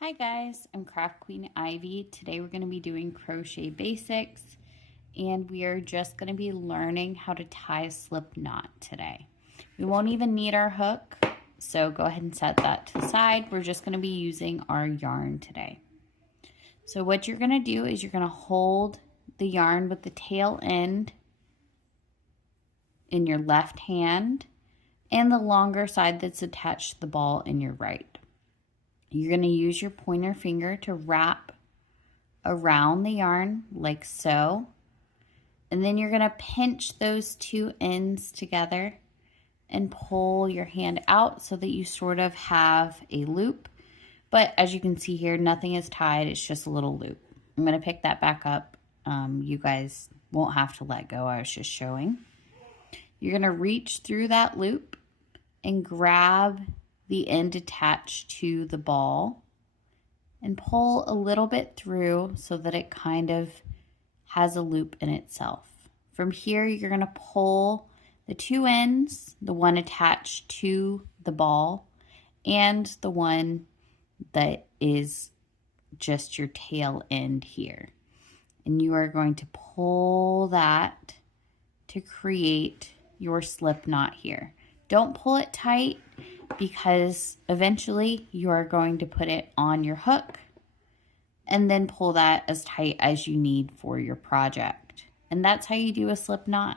Hi guys, I'm Craft Queen Ivy. Today we're going to be doing crochet basics, and we are just going to be learning how to tie a slip knot today. We won't even need our hook, so go ahead and set that to the side. We're just going to be using our yarn today. So what you're going to do is you're going to hold the yarn with the tail end in your left hand and the longer side that's attached to the ball in your right. You're going to use your pointer finger to wrap around the yarn like so. And then you're going to pinch those two ends together and pull your hand out so that you sort of have a loop. But as you can see here, nothing is tied. It's just a little loop. I'm going to pick that back up. You guys won't have to let go. I was just showing. You're going to reach through that loop and grab the end attached to the ball and pull a little bit through so that it kind of has a loop in itself. From here, you're going to pull the two ends, the one attached to the ball and the one that is just your tail end here. And you are going to pull that to create your slip knot here. Don't pull it tight, because eventually you are going to put it on your hook and then pull that as tight as you need for your project. And that's how you do a slip knot.